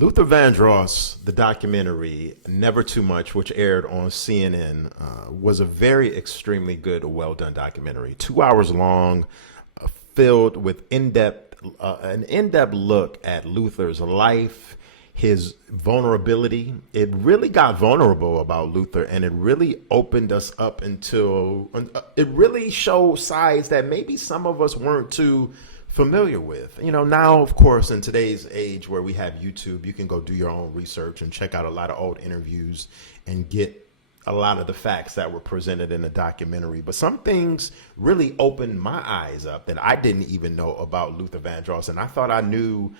Luther Vandross, the documentary Never Too Much, which aired on CNN, was a very extremely good, well done documentary. 2 hours long, filled with an in-depth look at Luther's life, his vulnerability. It really got vulnerable about Luther, and it really opened us up until it really showed sides that maybe some of us weren't too familiar with. Now, of course, in today's age where we have YouTube, you can go do your own research and check out a lot of old interviews and get a lot of the facts that were presented in the documentary. But some things really opened my eyes up that I didn't even know about Luther Vandross. And I thought I knew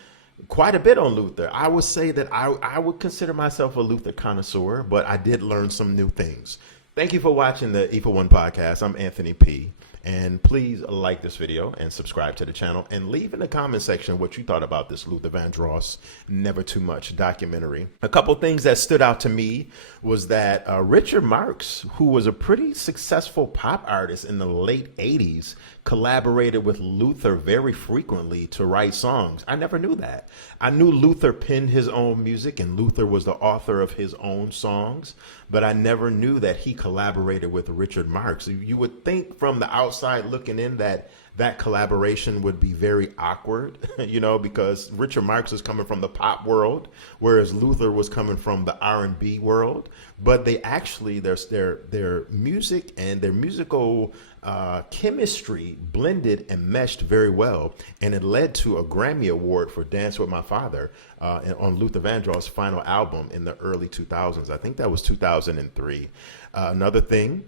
quite a bit on Luther. I would say that I would consider myself a Luther connoisseur, but I did learn some new things. Thank you for watching the E for One podcast. I'm Anthony P. And please like this video and subscribe to the channel and leave in the comment section what you thought about this Luther Vandross Never Too Much documentary. A couple things that stood out to me was that Richard Marx, who was a pretty successful pop artist in the late 80s, collaborated with Luther very frequently to write songs. I never knew that. I knew Luther penned his own music and Luther was the author of his own songs, but I never knew that he collaborated with Richard Marx. You would think from the outside looking in that collaboration would be very awkward, because Richard Marx is coming from the pop world, whereas Luther was coming from the R&B world. But they actually, their music and their musical chemistry blended and meshed very well, and it led to a Grammy Award for Dance with My Father on Luther Vandross' final album in the early 2000s. I think that was 2003. Another thing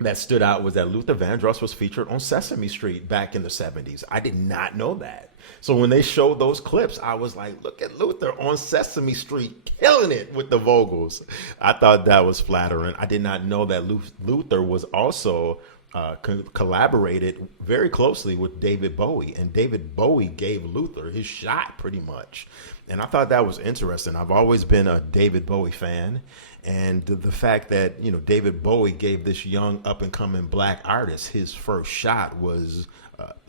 that stood out was that Luther Vandross was featured on Sesame Street back in the 70s. I did not know that. So when they showed those clips, I was like, look at Luther on Sesame Street killing it with the vocals. I thought that was flattering. I did not know that Luther was also collaborated very closely with David Bowie, and David Bowie gave Luther his shot pretty much. And I thought that was interesting. I've always been a David Bowie fan, and the fact that David Bowie gave this young up and coming black artist his first shot was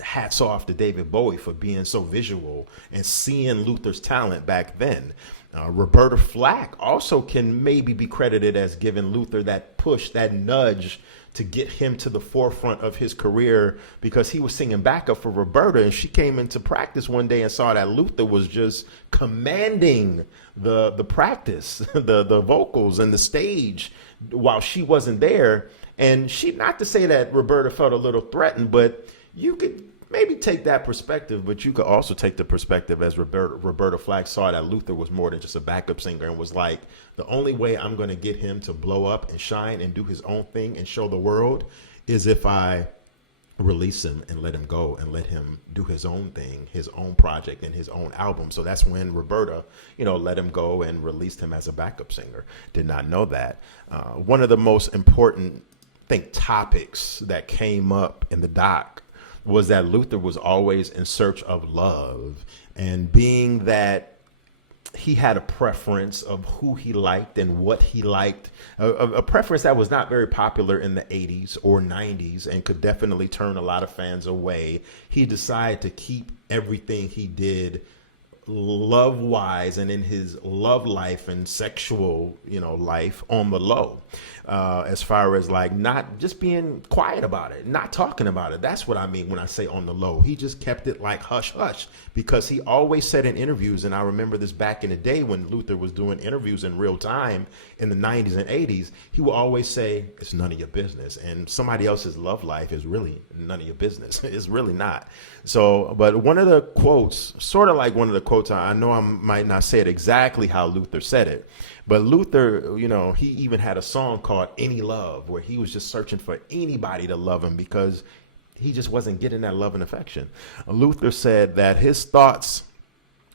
hats off to David Bowie for being so visual and seeing Luther's talent back then. Roberta Flack also can maybe be credited as giving Luther that push, that nudge to get him to the forefront of his career, because he was singing backup for Roberta, and she came into practice one day and saw that Luther was just commanding the practice, the vocals and the stage while she wasn't there. And not to say that Roberta felt a little threatened, but you could maybe take that perspective, but you could also take the perspective as Roberta Flack saw that Luther was more than just a backup singer and was like, the only way I'm going to get him to blow up and shine and do his own thing and show the world is if I release him and let him go and let him do his own thing, his own project and his own album. So that's when Roberta, let him go and released him as a backup singer. Did not know that. One of the most important, topics that came up in the doc was that Luther was always in search of love, and being that he had a preference of who he liked and what he liked, a preference that was not very popular in the 80s or 90s and could definitely turn a lot of fans away. He decided to keep everything he did love wise and in his love life and sexual life on the low, as far as like not just being quiet about it, not talking about it. That's what I mean when I say on the low. He just kept it like hush hush, because he always said in interviews, and I remember this back in the day when Luther was doing interviews in real time in the 90s and 80s, he would always say, it's none of your business, and somebody else's love life is really none of your business. It's really not. So, but one of the quotes, sort of like one of the quotes, I know I might not say it exactly how Luther said it, but Luther, he even had a song called Any Love, where he was just searching for anybody to love him because he just wasn't getting that love and affection. Luther said that his thoughts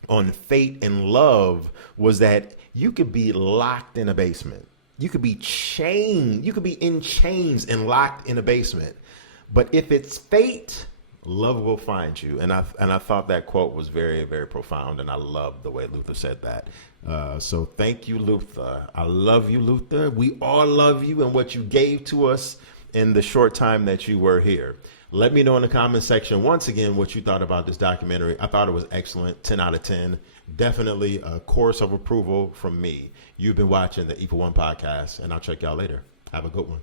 on fate and love was that you could be locked in a basement. You could be chained. You could be in chains and locked in a basement. But if it's fate, love will find you. And I thought that quote was very, very profound, and I love the way Luther said that. So thank you, Luther. I love you, Luther. We all love you and what you gave to us in the short time that you were here. Let me know in the comment section once again what you thought about this documentary. I thought it was excellent, 10 out of 10. Definitely a course of approval from me. You've been watching the Equal One podcast, and I'll check y'all later. Have a good one.